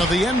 Of the end.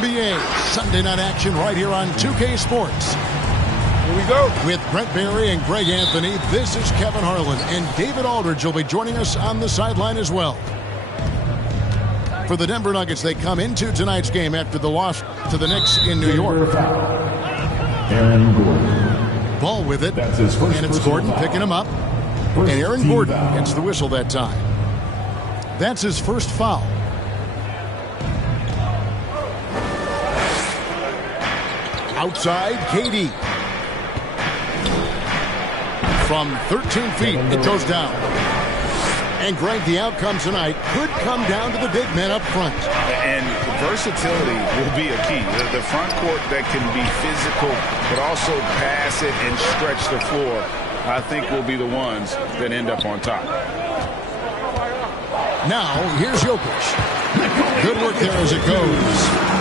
NBA Sunday night action right here on 2K Sports. Here we go. With Brent Barry and Greg Anthony, this is Kevin Harlan, and David Aldridge will be joining us on the sideline as well. For the Denver Nuggets, they come into tonight's game after the loss to the Knicks in New York. Aaron Gordon. Ball with it, That's his first and it's Gordon foul. picking him up. First And Aaron team Gordon foul. gets the whistle that time. That's his first foul. Outside, KD. From 13 feet, it goes down. And Greg, the outcome tonight could come down to the big men up front. And versatility will be a key. The front court that can be physical, but also pass it and stretch the floor, I think will be the ones that end up on top. Now, here's Jokic. Good work there as it goes.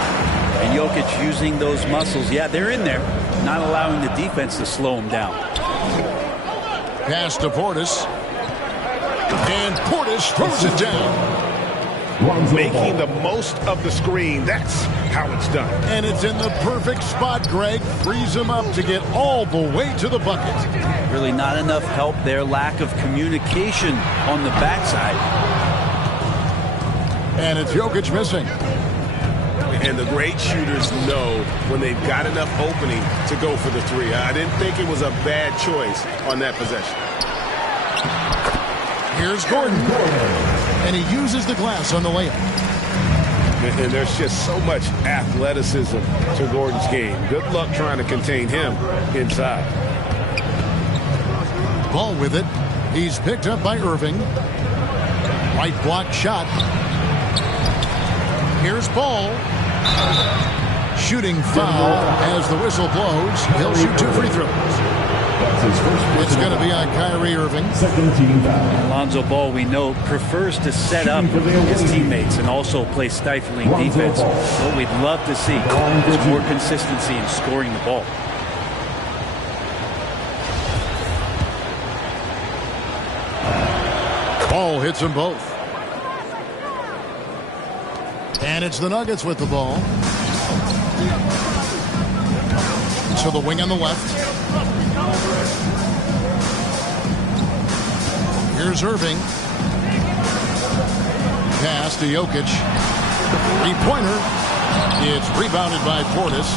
And Jokic using those muscles. Yeah, they're in there. Not allowing the defense to slow him down. Pass to Portis. And Portis throws it down. Making the most of the screen. That's how it's done. And it's in the perfect spot, Greg. Frees him up to get all the way to the bucket. Really not enough help there. Lack of communication on the backside. And it's Jokic missing. And the great shooters know when they've got enough opening to go for the three. I didn't think it was a bad choice on that possession. Here's Gordon. And he uses the glass on the layup. And there's just so much athleticism to Gordon's game. Good luck trying to contain him inside. Ball with it. He's picked up by Irving. Right block shot. Here's Ball. Shooting foul as the whistle blows. He'll shoot 2 free throws. That's his first It's going to be on Kyrie Irving. Second team foul. Lonzo Ball, we know, prefers to set up his teammates and also play stifling defense. What we'd love to see is more consistency in scoring the ball. Ball hits them both. And it's the Nuggets with the ball. To the wing on the left. Here's Irving. Pass to Jokic. Three-pointer. It's rebounded by Portis.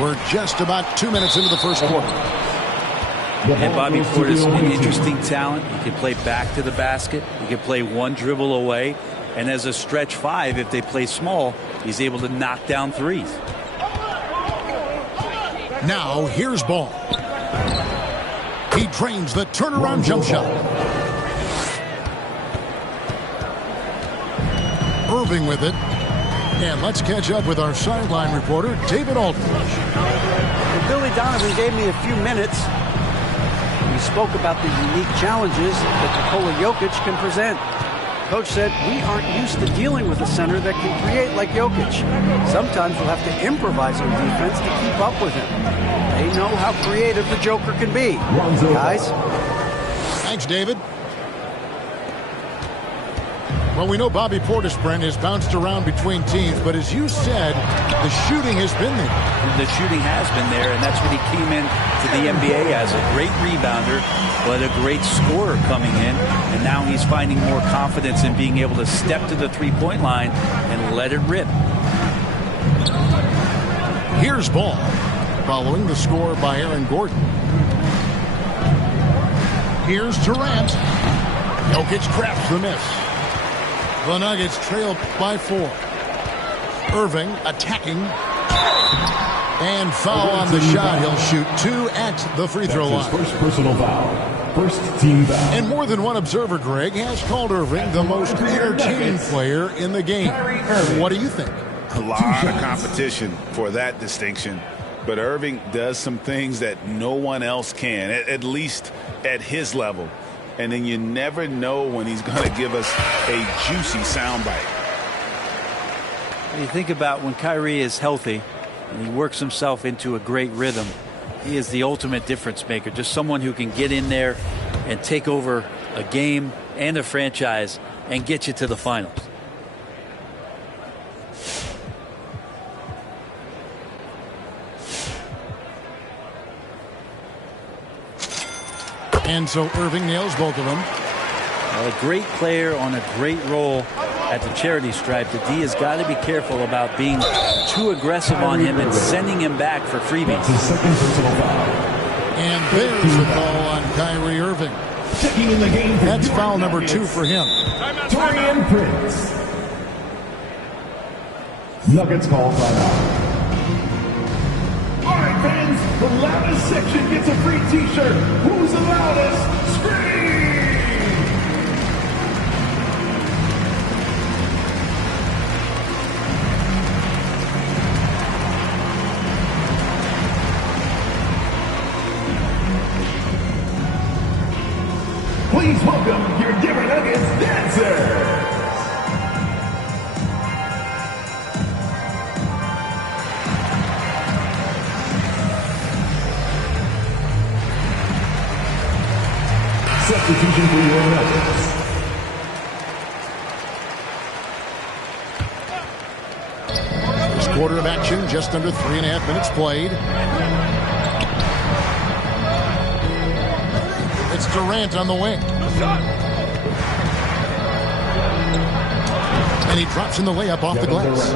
We're just about 2 minutes into the first quarter. And Bobby Portis, an interesting talent. He can play back to the basket. He can play one dribble away. And as a stretch five, if they play small, he's able to knock down threes. Now, here's Ball. He drains the turnaround jump shot. Irving with it. And let's catch up with our sideline reporter, David Aldridge. Well, Billy Donovan gave me a few minutes. We spoke about the unique challenges that Nikola Jokic can present. coach said, we aren't used to dealing with a center that can create like Jokic. Sometimes we'll have to improvise on defense to keep up with him. They know how creative the Joker can be. Guys? Thanks, David. Well, we know Bobby Portis, Brent, has bounced around between teams, but as you said, the shooting has been there. The shooting has been there, and that's what he came in to the NBA as, a great rebounder, but a great scorer coming in. And now he's finding more confidence in being able to step to the three-point line and let it rip. Here's Ball, following the score by Aaron Gordon. Here's Durant. Jokic traps the miss. The Nuggets trail by 4. Irving attacking. And foul on the shot. He'll shoot 2 at the free throw line. First personal foul. First team foul. And more than one observer, Greg, has called Irving the most entertaining player in the game. What do you think? A lot of competition for that distinction. But Irving does some things that no one else can, at least at his level. And then you never know when he's going to give us a juicy soundbite. You think about when Kyrie is healthy and he works himself into a great rhythm, he is the ultimate difference maker. Just someone who can get in there and take over a game and a franchise and get you to the finals. And so Irving nails both of them. A great player on a great role at the charity stripe. The D has got to be careful about being too aggressive on him and sending him back for freebies. And there's the call on Kyrie Irving. That's foul number 2 for him. Taurean Prince. Nuggets call timeout. All right, fans, the loudest section gets a free T-shirt. Who's the loudest? Scream! Please welcome your Denver Nuggets dancers. Substitution for your Nuggets. First quarter of action, just under 3.5 minutes played. It's Durant on the wing. And he drops in the layup off the glass.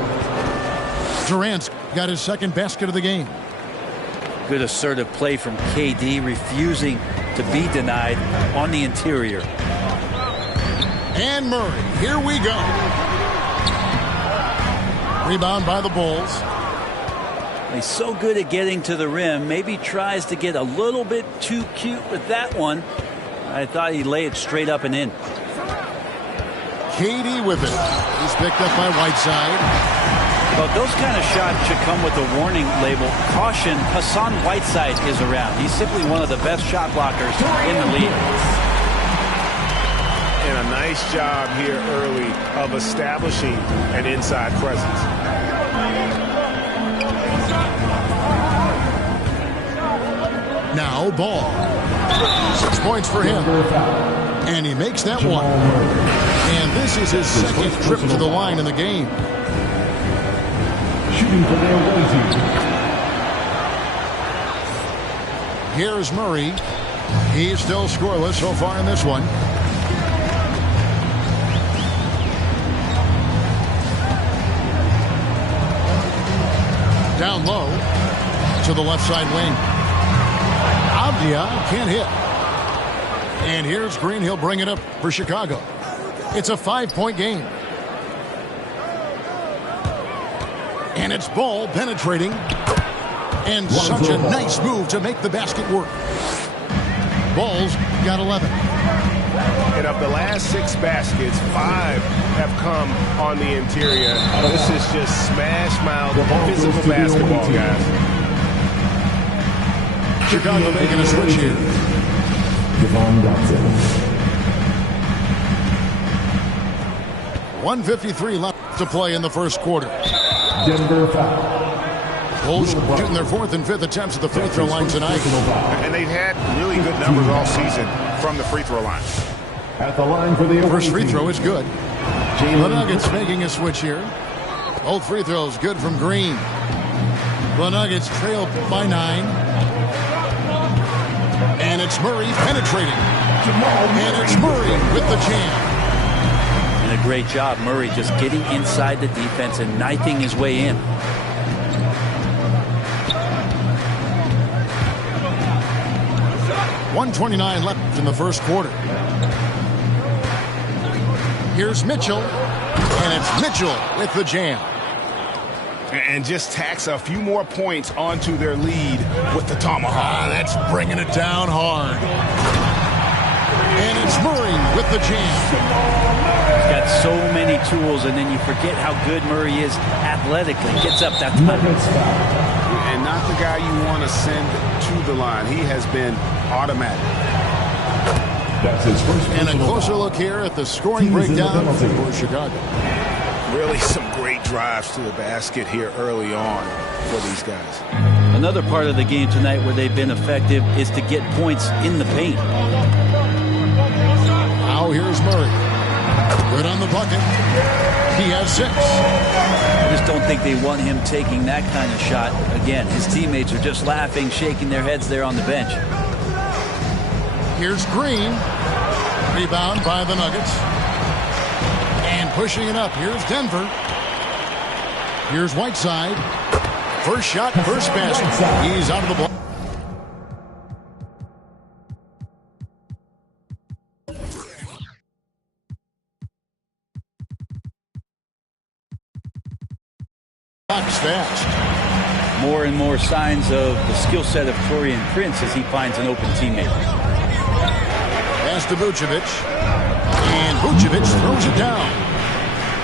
Durant's got his second basket of the game. Good assertive play from KD, refusing to be denied on the interior. And Murray, here we go. Rebound by the Bulls. He's so good at getting to the rim. Maybe tries to get a little bit too cute with that one. I thought he'd lay it straight up and in. KD with it. He's picked up by Whiteside. Well, those kind of shots should come with a warning label. Caution, Hassan Whiteside is around. He's simply one of the best shot blockers in the league. And a nice job here early of establishing an inside presence. Now Ball. 6 points for him. And he makes that one. And this is his second trip to the line in the game. Shooting for their away team. Here's Murray. He's still scoreless so far in this one. Down low to the left side wing. Avdia can't hit. And here's Green. He'll bring it up for Chicago. It's a 5-point game. And it's Ball penetrating. And such a nice move to make the basket work. Ball's got 11. And of the last 6 baskets, 5 have come on the interior. This is just smash mouth physical basketball, guys. Chicago making a switch here. Devon Dotson. 1:53 left to play in the first quarter. Denver foul. Bulls shooting their 4th and 5th attempts at the free throw line tonight. And they've had really good numbers all season from the free throw line. At the line for the First free throw is good. The Nuggets making a switch here. Both free throws good from Green. The Nuggets trail by 9. And it's Murray penetrating. And it's Murray with the jam. And a great job, Murray, just getting inside the defense and knifing his way in. .129 left in the first quarter. Here's Mitchell, and it's Mitchell with the jam. And just tacks a few more points onto their lead with the tomahawk. That's bringing it down hard. And it's Murray with the jam. He's got so many tools, and then you forget how good Murray is athletically. Gets up that time. And not the guy you want to send to the line. He has been automatic. That's his first. And a closer look here at the scoring breakdown for Chicago. Really some great drives to the basket here early on for these guys. Another part of the game tonight where they've been effective is to get points in the paint. Now here's Murray. Good on the bucket. He has 6. I just don't think they want him taking that kind of shot. Again, his teammates are just laughing, shaking their heads there on the bench. Here's Green. Rebound by the Nuggets. And pushing it up. Here's Denver. Here's Whiteside. First shot, first basket. He's out of the ball. Clock's fast. More and more signs of the skill set of Taurean Prince as he finds an open teammate. Pass to Vucevic. And Vucevic throws it down.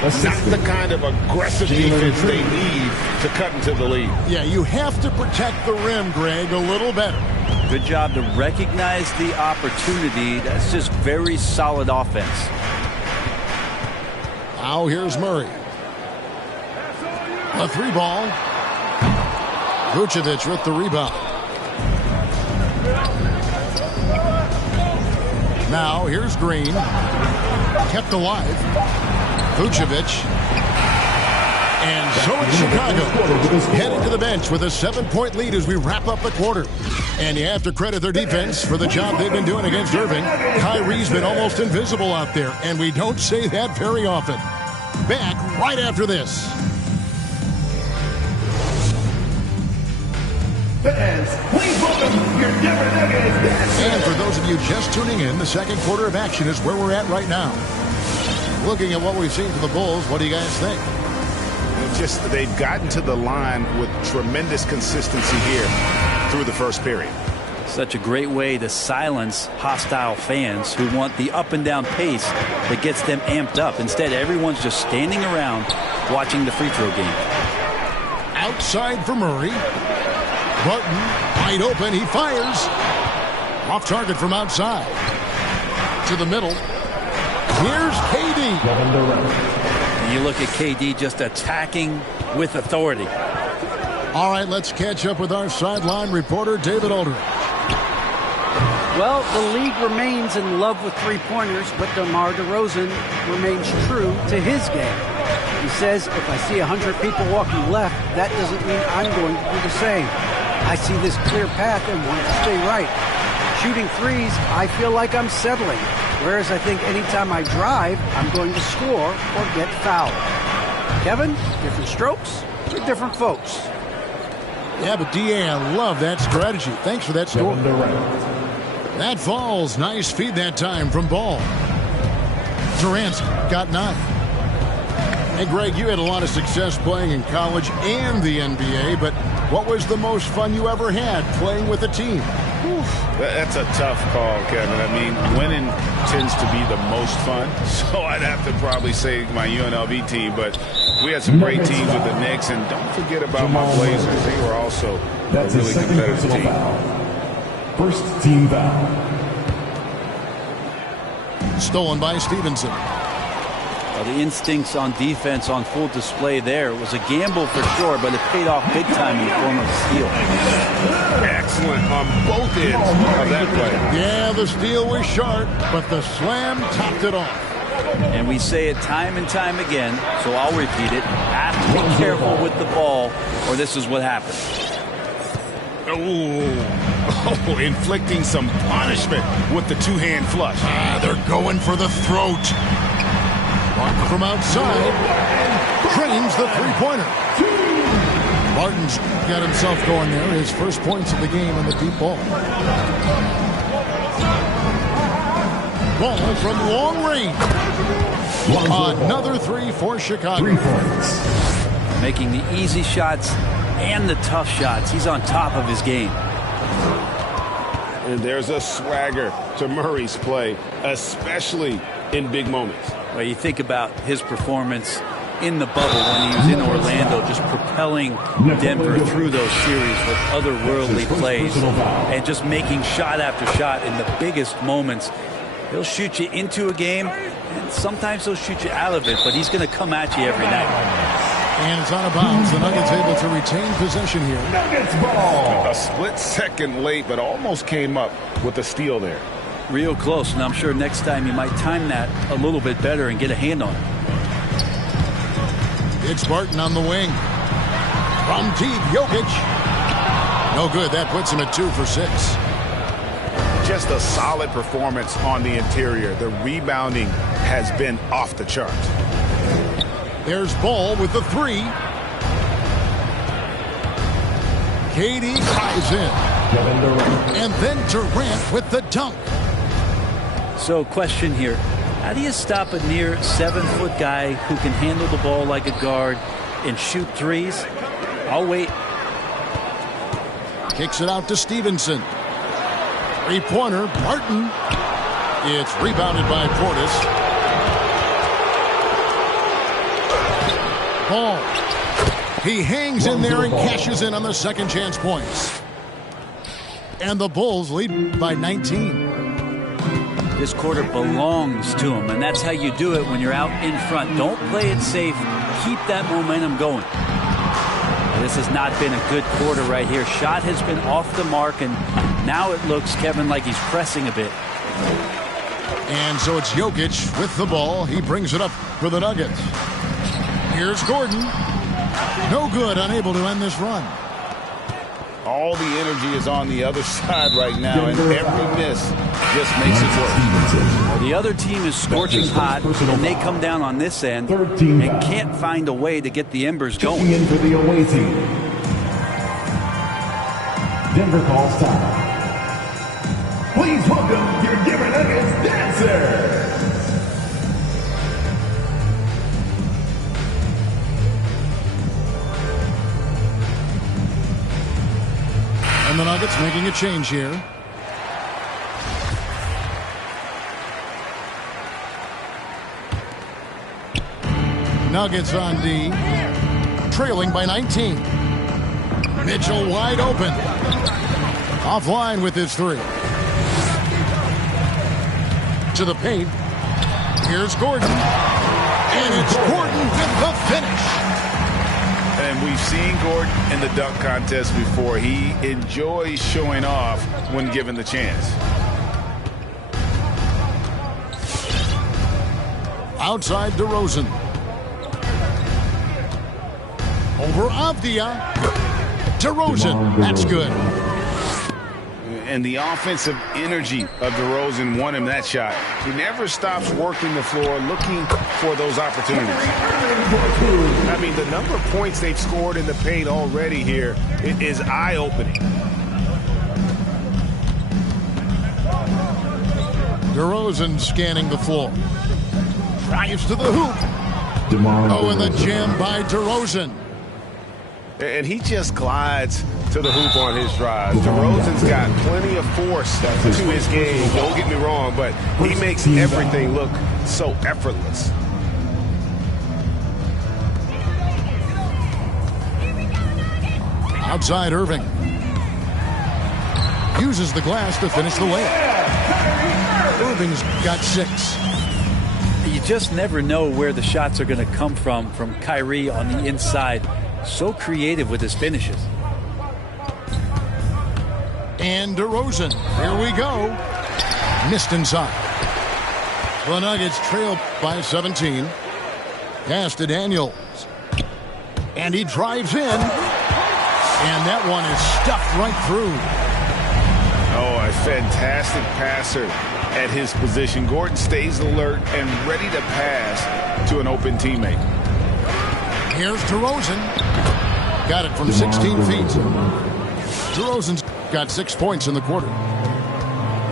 Not the kind of aggressive defense they need to cut into the lead. Yeah, you have to protect the rim, Greg, a little better. Good job to recognize the opportunity. That's just very solid offense. Now here's Murray. A 3-ball. Vucevic with the rebound. Now here's Green. Kept alive. Vucevic. And so it's Chicago heading to the bench with a 7-point lead as we wrap up the quarter. And you have to credit their defense for the job they've been doing against Irving. Kyrie's been almost invisible out there, and we don't say that very often. Back right after this. Fans, please welcome your Denver Nuggets. And for those of you just tuning in, the second quarter of action is where we're at right now. Looking at what we've seen from the Bulls, what do you guys think? They've gotten to the line with tremendous consistency here through the first period. Such a great way to silence hostile fans who want the up and down pace that gets them amped up. Instead, everyone's just standing around watching the free throw game. Outside for Murray. Barton, wide open, he fires. Off target from outside. To the middle. Here's KD. You look at KD just attacking with authority. All right, let's catch up with our sideline reporter, David Aldridge. Well, the league remains in love with three-pointers, but DeMar DeRozan remains true to his game. He says, if I see 100 people walking left, that doesn't mean I'm going to do the same. I see this clear path and want to stay right. Shooting threes, I feel like I'm settling. Whereas I think anytime I drive, I'm going to score or get fouled. Kevin, different strokes for different folks. Yeah, but D.A., I love that strategy. Thanks for that story. That falls. Nice feed that time from Ball. Durant got 9. Hey, Greg, you had a lot of success playing in college and the NBA, but what was the most fun you ever had playing with a team? That's a tough call, Kevin. I mean, winning tends to be the most fun, so I'd have to probably say my UNLV team, but we had some great teams with the Knicks, and don't forget about my Blazers. They were also a really competitive team. First team foul. Stolen by Stevenson. Well, the instincts on defense on full display there. It was a gamble for sure, but it paid off big time in the form of a steal. Excellent on both ends of that play. Yeah, the steal was sharp, but the slam topped it off. And we say it time and time again, so I'll repeat it. Have to be careful with the ball, or this is what happens. Oh, inflicting some punishment with the two-hand flush. They're going for the throat. Martin from outside drains the three-pointer. Martin's got himself going there. His first points of the game on the deep ball. Ball from long range. Another three for Chicago. 3 points. Making the easy shots and the tough shots. He's on top of his game. And there's a swagger to Murray's play, especially in big moments. Well, you think about his performance in the bubble when he was in Orlando, just propelling Denver through those series with otherworldly plays and just making shot after shot in the biggest moments. He'll shoot you into a game, and sometimes he'll shoot you out of it, but he's going to come at you every night. And it's out of bounds. The Nuggets able to retain possession here. Nuggets ball. A split second late, but almost came up with a steal there. Real close, and I'm sure next time you might time that a little bit better and get a hand on it. It's Barton on the wing. From deep, Jokic. No good. That puts him at 2 for 6. Just a solid performance on the interior. The rebounding has been off the charts. There's Ball with the 3. KD flies in. And then Durant with the dunk. So, question here. How do you stop a near 7-foot guy who can handle the ball like a guard and shoot threes? I'll wait. Kicks it out to Stevenson. Three-pointer, Martin. It's rebounded by Portis. Ball. He hangs in there and cashes in on the second chance points. And the Bulls lead by 19. This quarter belongs to him, and that's how you do it when you're out in front. Don't play it safe. Keep that momentum going. This has not been a good quarter right here. Shot has been off the mark, and now it looks, Kevin, like he's pressing a bit. And so it's Jokic with the ball. He brings it up for the Nuggets. Here's Gordon. No good, unable to end this run. All the energy is on the other side right now, and every miss just makes it worse. The other team is scorching hot, and they come down on this end and can't find a way to get the embers going. In for the away team. Denver calls time. Please welcome your Denver Nuggets dancer. And the Nuggets making a change here. Nuggets on D. Trailing by 19. Mitchell wide open. Offline with his 3. To the paint. Here's Gordon. And it's Gordon with the finish. And we've seen Gordon in the dunk contest before. He enjoys showing off when given the chance. Outside DeRozan. Over Avdia. DeRozan. That's good. And the offensive energy of DeRozan won him that shot. He never stops working the floor, looking for those opportunities. I mean, the number of points they've scored in the paint already here is eye-opening. DeRozan scanning the floor. Drives to the hoop. Oh, and the jam by DeRozan. And he just glides to the hoop on his drive. DeRozan's got plenty of force to his game. Don't get me wrong, but he makes everything look so effortless. Outside Irving. Uses the glass to finish the layup. Irving's got 6. You just never know where the shots are going to come from Kyrie on the inside. So creative with his finishes. And DeRozan, here we go. Missed inside. The Nuggets trail by 17. Pass to Daniels. And he drives in. And that one is stuffed right through. Oh, a fantastic passer at his position. Gordon stays alert and ready to pass to an open teammate. Here's DeRozan. Got it from 16 feet. DeRozan's got 6 points in the quarter.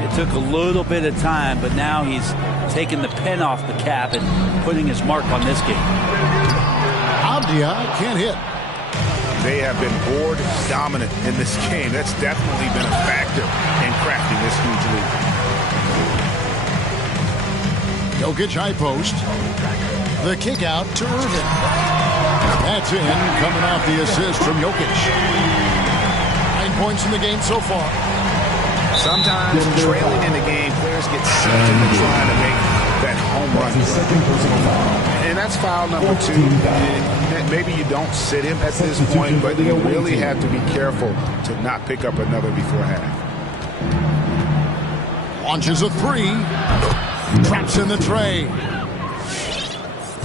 It took a little bit of time, but now he's taking the pen off the cap and putting his mark on this game. Avdia can't hit. They have been board dominant in this game. That's definitely been a factor in crafting this huge lead. Jokic high post. The kick out to Irving. That's in, coming off the assist from Jokic. 9 points in the game so far. Sometimes trailing in the game, players get sucked into trying to make that home run. And that's foul number 2. Maybe you don't sit him at this point, but you really have to be careful to not pick up another before half. Launches a 3. Traps in the tray.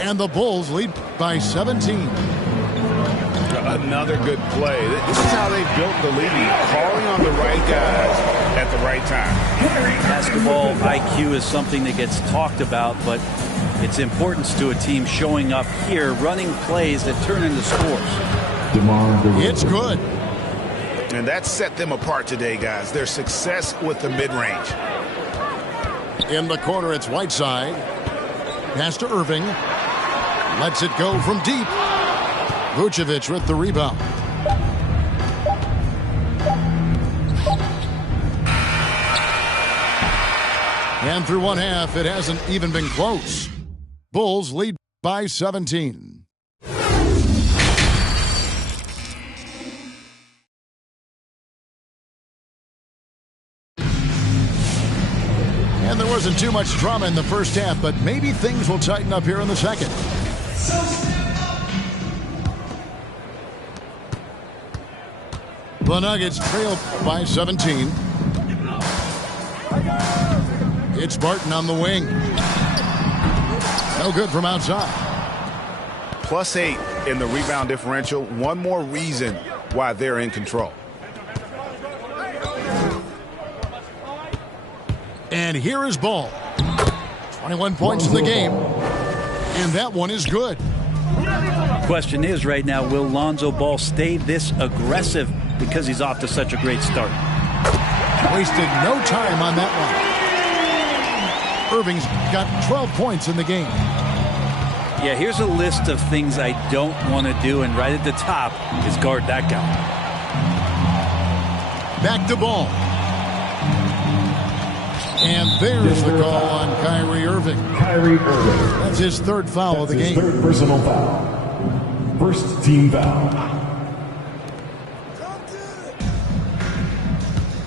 And the Bulls lead by 17. Another good play. This is how they built the lead, calling on the right guys at the right time. Basketball IQ is something that gets talked about, but its importance to a team showing up here, running plays that turn into scores. It's good. And that set them apart today, guys. Their success with the mid-range. In the corner, it's Whiteside. Pass to Irving. Lets it go from deep. Vucevic with the rebound. And through one half, it hasn't even been close. Bulls lead by 17. And there wasn't too much drama in the first half, but maybe things will tighten up here in the second. The Nuggets trail by 17. It's Barton on the wing. No good from outside. +8 in the rebound differential. One more reason why they're in control. And here is Ball. 21 points in the game. And that one is good. Question is right now, will Lonzo Ball stay this aggressive because he's off to such a great start? Wasted no time on that one. Irving's got 12 points in the game. Yeah, here's a list of things I don't want to do, and right at the top is guard that guy. Back to Ball. And there's the call on Kyrie Irving. Kyrie Irving. That's his third foul of the game. Third personal foul. First team foul.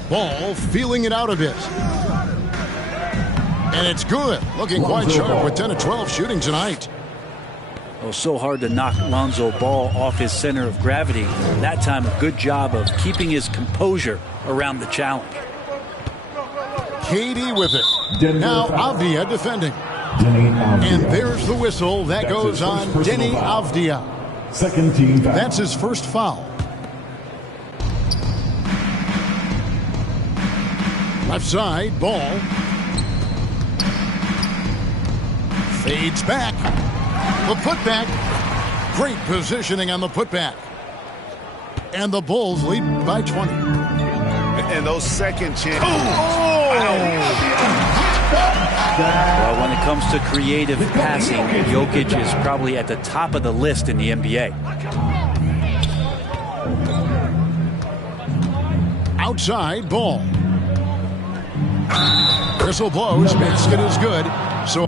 Ball feeling it out a bit. And it's good. Looking quite sharp with 10 of 12 shooting tonight. Oh, so hard to knock Lonzo Ball off his center of gravity. That time, a good job of keeping his composure around the challenge. KD with it. Now Avdia defending. Avdia. And there's the whistle. That goes on Deni Avdia. Second team foul. That's his first foul. Left side, Ball. Fades back. The putback. Great positioning on the putback. And the Bulls lead by 20. And those second chances. Well, when it comes to creative passing, Jokic is probably at the top of the list in the NBA. Outside, Ball. Whistle blows. Basket is good. So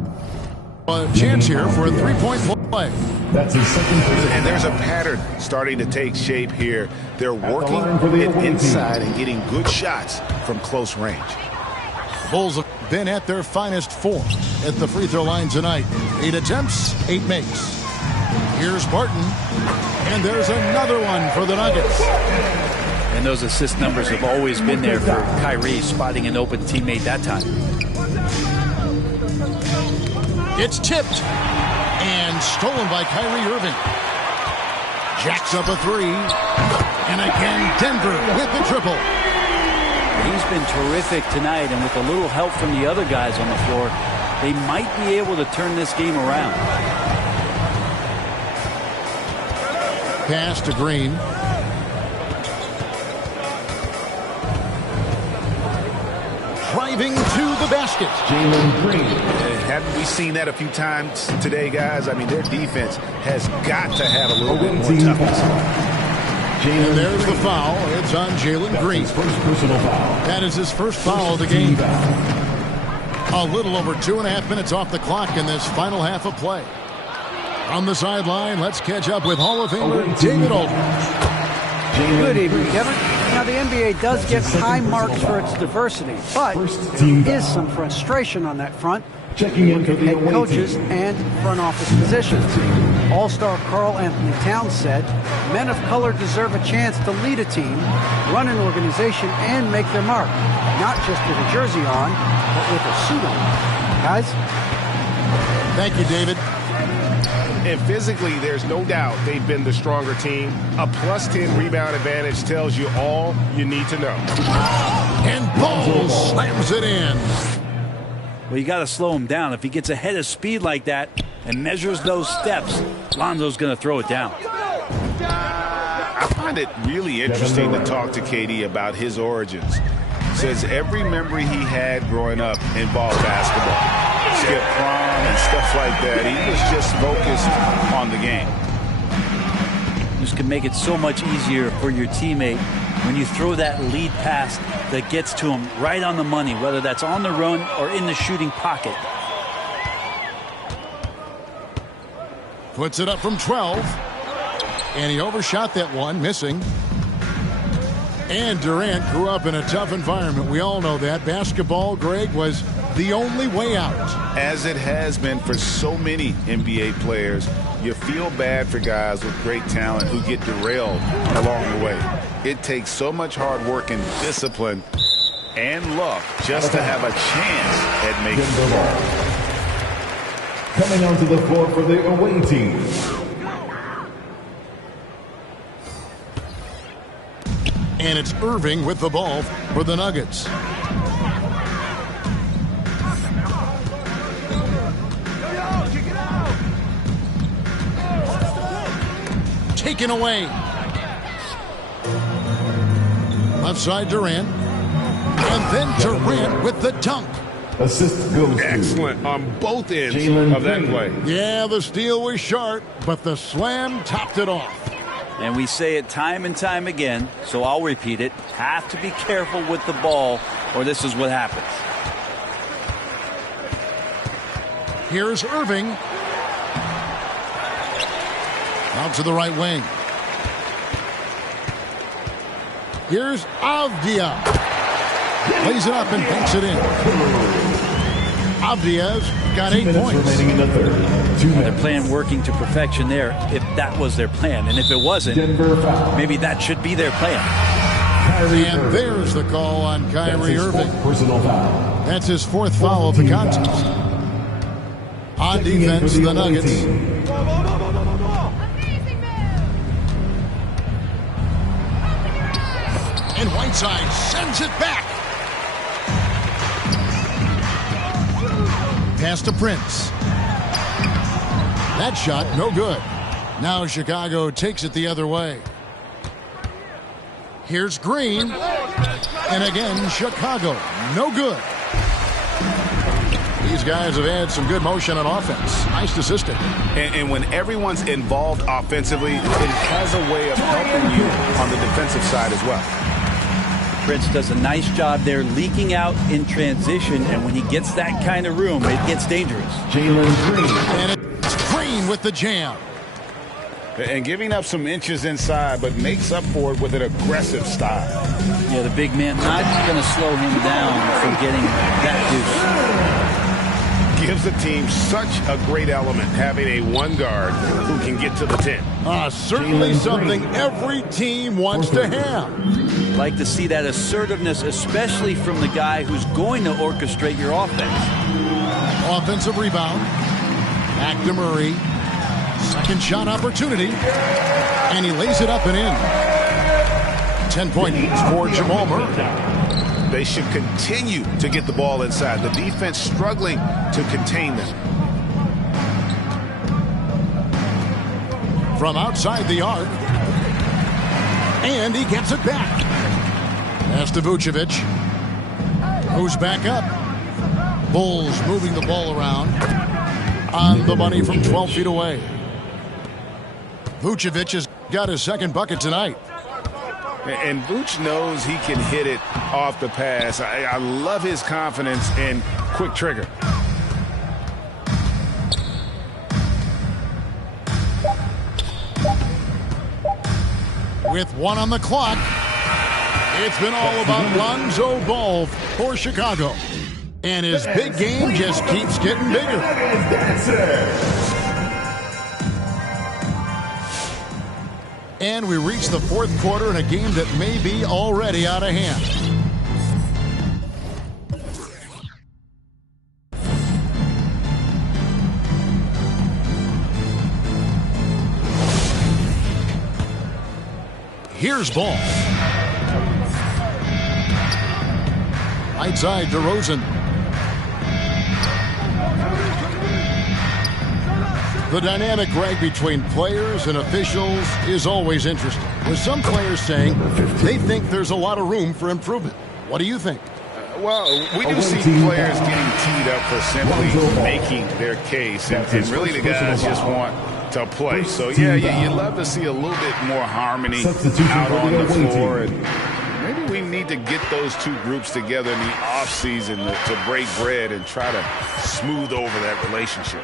a chance here for a three-point play. That's his second. And there's a pattern starting to take shape here. They're working it inside and getting good shots from close range. Bulls been at their finest 4 at the free throw line tonight. 8 attempts, 8 makes. Here's Barton, and there's another one for the Nuggets. And those assist numbers have always been there for Kyrie, spotting an open teammate that time. It's tipped and stolen by Kyrie Irving. Jacks up a 3, and again Denver with the triple. He's been terrific tonight, and with a little help from the other guys on the floor, they might be able to turn this game around. Pass to Green. Driving to the basket. Jalen Green. Haven't we seen that a few times today, guys? I mean, their defense has got to have a little bit more toughness. And there's the foul. It's on Jalen Green. First personal foul. That is his first foul of the game. A little over 2.5 minutes off the clock in this final half of play. On the sideline, let's catch up with Hall of Famer David Aldridge. Good evening, Kevin. Now, the NBA does get high marks for its diversity, but there is some frustration on that front. Checking in for the Head away coaches team. and front office positions. All-star Karl Anthony Towns said, men of color deserve a chance to lead a team, run an organization, and make their mark. Not just with a jersey on, but with a suit on. Guys? Thank you, David. And physically, there's no doubt they've been the stronger team. A +10 rebound advantage tells you all you need to know. And Ball slams it in. Well, you got to slow him down. If he gets ahead of speed like that and measures those steps, Lonzo's going to throw it down. I find it really interesting to talk to KD about his origins. Says every memory he had growing up involved basketball. Skip prom and stuff like that. He was just focused on the game. This can make it so much easier for your teammate when you throw that lead pass that gets to him right on the money, whether that's on the run or in the shooting pocket. Puts it up from 12. And he overshot that one, missing. And Durant grew up in a tough environment. We all know that. Basketball, Greg, was the only way out. As it has been for so many NBA players, you feel bad for guys with great talent who get derailed along the way. It takes so much hard work and discipline and luck just to have a chance at making the ball. Coming onto the floor for the away team. And it's Irving with the ball for the Nuggets. Taken away. Left side Durant. And then Durant with the dunk. Assist goes to Excellent on both ends Jalen of that Green. play. Yeah, the steal was sharp, but the slam topped it off. And we say it time and time again, so I'll repeat it. Have to be careful with the ball, or this is what happens. Here's Irving. Out to the right wing. Here's Avdia. Lays it up and banks it in. Avdia's got 8 points. Remaining in the third. 2 Their minutes. plan working to perfection there, if that was their plan. And if it wasn't, Denver foul. maybe that should be their plan. Kyrie And Irving. there's the call on That's Kyrie his Irving. fourth personal foul. That's his 4th foul of the Team contest. foul. On Checking in defense, for the away Nuggets. team. And Whiteside sends it back. Pass to Prince. That shot, no good. Now Chicago takes it the other way. Here's Green. And again, Chicago, no good. These guys have had some good motion on offense. Nice assistant. And when everyone's involved offensively, it has a way of helping you on the defensive side as well. Prince does a nice job there leaking out in transition, and when he gets that kind of room, it gets dangerous. Jalen Green. And it's Green with the jam. And giving up some inches inside, but makes up for it with an aggressive style. Yeah, the big man not going to slow him down from getting that deuce. Gives the team such a great element having a one guard who can get to the 10. Certainly something every team wants to have. Like to see that assertiveness, especially from the guy who's going to orchestrate your offense. Offensive rebound. Back to Murray. Second shot opportunity. And he lays it up and in. 10-point for Jamal Murray. They should continue to get the ball inside. The defense struggling to contain them. From outside the arc. And he gets it back. Pass to Vucevic. Who's back up. Bulls moving the ball around. On the money from 12 feet away. Vucevic has got his second bucket tonight. And Vooch knows he can hit it off the pass. I love his confidence and quick trigger. With one on the clock, it's been all about Lonzo Ball for Chicago. And his big game just keeps getting bigger. And we reach the fourth quarter in a game that may be already out of hand. Here's Ball. Right side, DeRozan. The dynamic, Greg, between players and officials is always interesting. With some players saying they think there's a lot of room for improvement. What do you think? Well, we do see players getting teed up for simply making their case. And really the guys just want to play. So, yeah, you love to see a little bit more harmony out on the floor. And maybe we need to get those two groups together in the offseason to break bread and try to smooth over that relationship.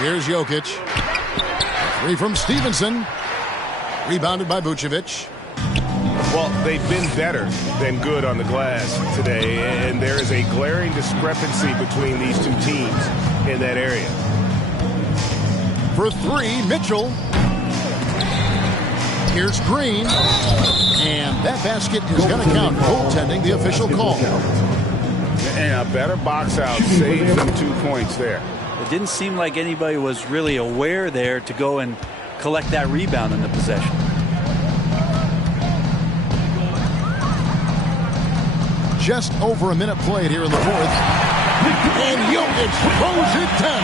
Here's Jokic. Three from Stevenson. Rebounded by Vucevic. Well, they've been better than good on the glass today, and there is a glaring discrepancy between these two teams in that area. For three, Mitchell. Here's Green. And that basket is going to count. Goaltending, the official call. And a better box out saves them 2 points there. It didn't seem like anybody was really aware there to go and collect that rebound in the possession. Just over a minute played here in the fourth. And Jokic throws it down.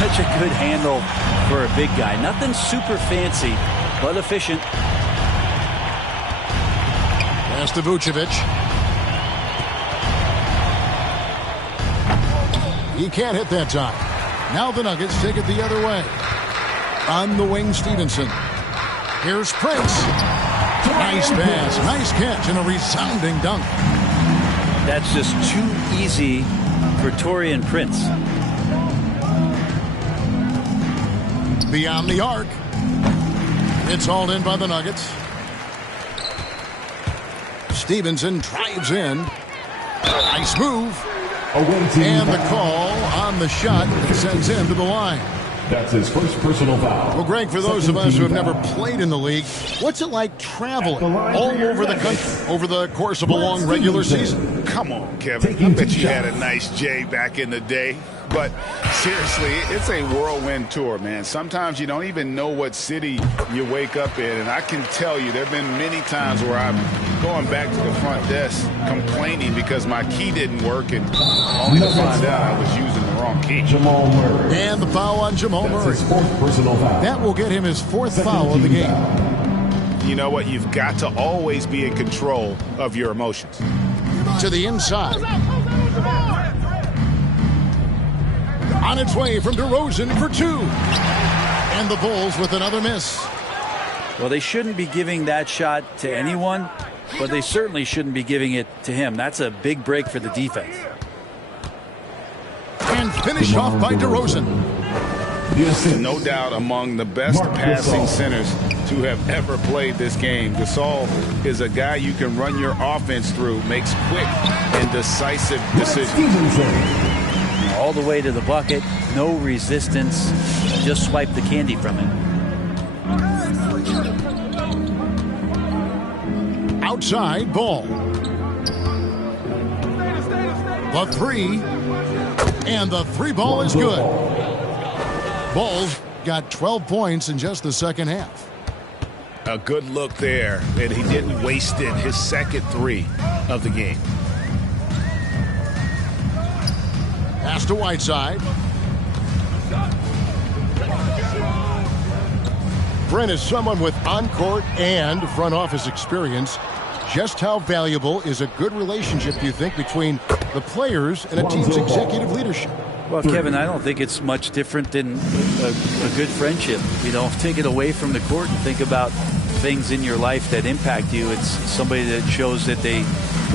Such a good handle for a big guy. Nothing super fancy, but efficient. Pass to Vucevic. He can't hit that time. Now the Nuggets take it the other way. On the wing, Stevenson. Here's Prince. Nice pass, nice catch, and a resounding dunk. That's just too easy for Taurean Prince. Beyond the arc. It's hauled in by the Nuggets. Stevenson drives in. Nice move. And the call on the shot sends him to the line. That's his first personal foul. Well, Greg, for those of us who have never played in the league, what's it like traveling all over the country over the course of a long regular season? Come on, Kevin. I bet you had a nice J back in the day. But seriously, it's a whirlwind tour, man. Sometimes you don't even know what city you wake up in. And I can tell you there have been many times where I'm going back to the front desk complaining because my key didn't work and only to find out I was using the wrong key. Jamal Murray. And the foul on Jamal Murray. That's his fourth personal foul. That will get him his fourth foul of the game. You know what? You've got to always be in control of your emotions. To the inside. On its way from DeRozan for two. And the Bulls with another miss. Well, they shouldn't be giving that shot to anyone, but they certainly shouldn't be giving it to him. That's a big break for the defense. And Finished off by DeRozan. No doubt among the best passing centers to have ever played this game. Gasol is a guy you can run your offense through, makes quick and decisive decisions. All the way to the bucket, no resistance, just swipe the candy from it. Outside Ball. The three. And the three ball is good. Ball's got 12 points in just the second half. A good look there, and he didn't waste it. His second three of the game. Pass to Whiteside. Brent is someone with on-court and front office experience. Just how valuable is a good relationship, do you think, between the players and a team's executive leadership? Well, Kevin, I don't think it's much different than a good friendship. You know, take it away from the court and think about things in your life that impact you. It's somebody that shows that they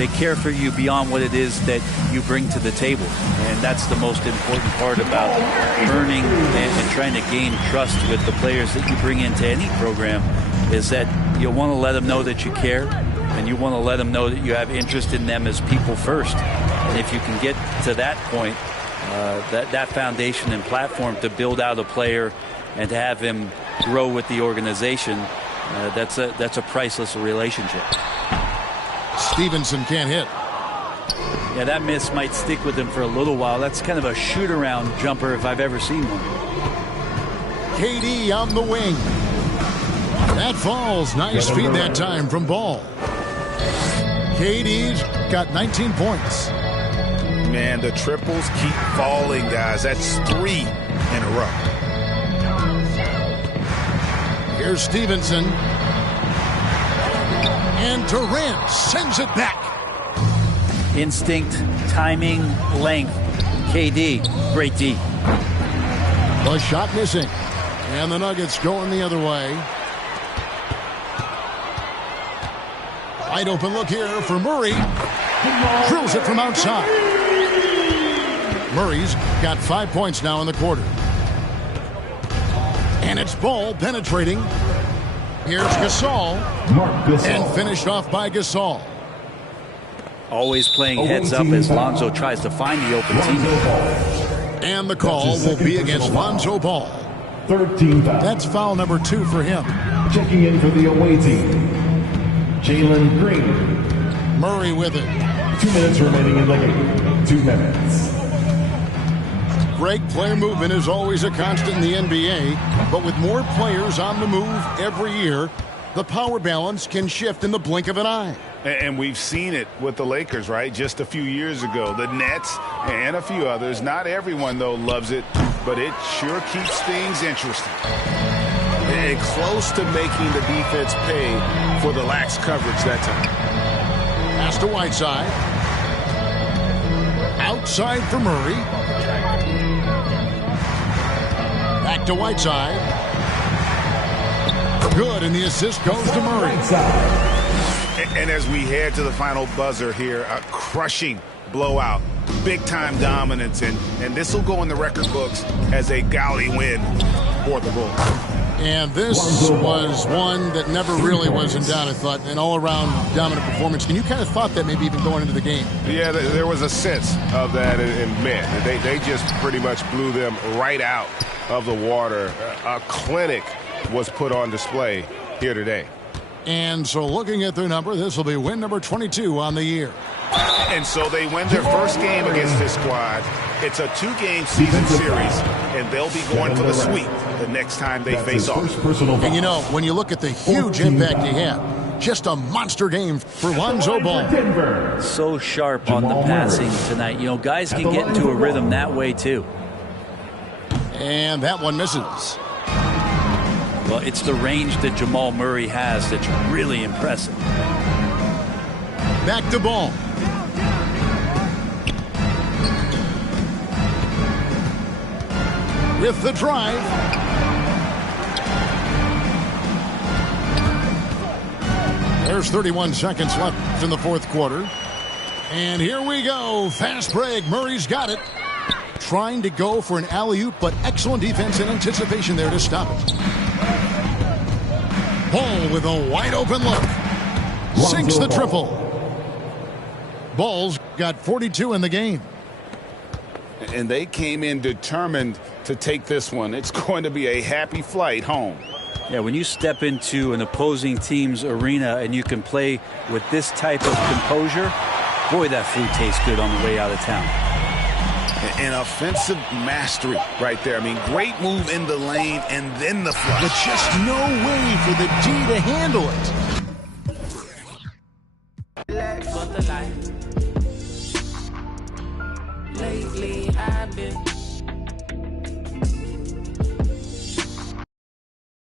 care for you beyond what it is that you bring to the table. And that's the most important part about earning and trying to gain trust with the players that you bring into any program, is that you want to let them know that you care, and you want to let them know that you have interest in them as people first. And if you can get to that point, that foundation and platform to build out a player and to have him grow with the organization, that's a priceless relationship. Stevenson can't hit. Yeah, that miss might stick with him for a little while. That's kind of a shoot-around jumper if I've ever seen one. KD on the wing. That falls. Nice feed that time from Ball. KD's got 19 points. Man, the triples keep falling, guys. That's 3 in a row. Here's Stevenson. And Durant sends it back. Instinct, timing, length. KD, great D. The shot missing. And the Nuggets going the other way. Wide open look here for Murray. Drills it from outside. Murray's got 5 points now in the quarter. And it's Ball penetrating. Here's Gasol. And finished off by Gasol. Always playing heads up as Lonzo tries to find the open teammate. And the call will be against Lonzo Ball. 13 foul. That's foul number 2 for him. Checking in for the away team, Jalen Green. Murray with it. 2 minutes remaining in the game. 2 minutes. Great player movement is always a constant in the NBA, but with more players on the move every year, the power balance can shift in the blink of an eye. And we've seen it with the Lakers, right? Just a few years ago. The Nets and a few others. Not everyone, though, loves it, but it sure keeps things interesting. And close to making the defense pay for the lax coverage that time. Pass to Whiteside. Outside for Murray. Back to Whiteside. Good, and the assist goes to Murray. And as we head to the final buzzer here, a crushing blowout, big-time dominance, and this will go in the record books as a gaudy win for the Bulls. And this was one that never really was in doubt, I thought, an all-around dominant performance. And you kind of thought that maybe even going into the game. Yeah, there was a sense of that, and man, they just pretty much blew them right out of the water. A clinic was put on display here today. And so looking at their number, this will be win number 22 on the year. And so they win their first game against this squad. It's a 2-game season series, and they'll be going for the sweep the next time they face off. And you know, when you look at the huge impact he had, just a monster game for Lonzo Ball. So sharp on the passing tonight. You know, guys can get into a rhythm that way too. And that one misses. Well, it's the range that Jamal Murray has that's really impressive. Back to Ball. With the drive. There's 31 seconds left in the fourth quarter. And here we go. Fast break. Murray's got it. trying to go for an alley-oop, but excellent defense and anticipation there to stop it. Ball with a wide-open look. Sinks the triple. Bulls got 42 in the game. And they came in determined to take this one. It's going to be a happy flight home. Yeah, when you step into an opposing team's arena and you can play with this type of composure, boy, that food tastes good on the way out of town. An offensive mastery right there. I mean, great move in the lane and then the flush. But just no way for the D to handle it.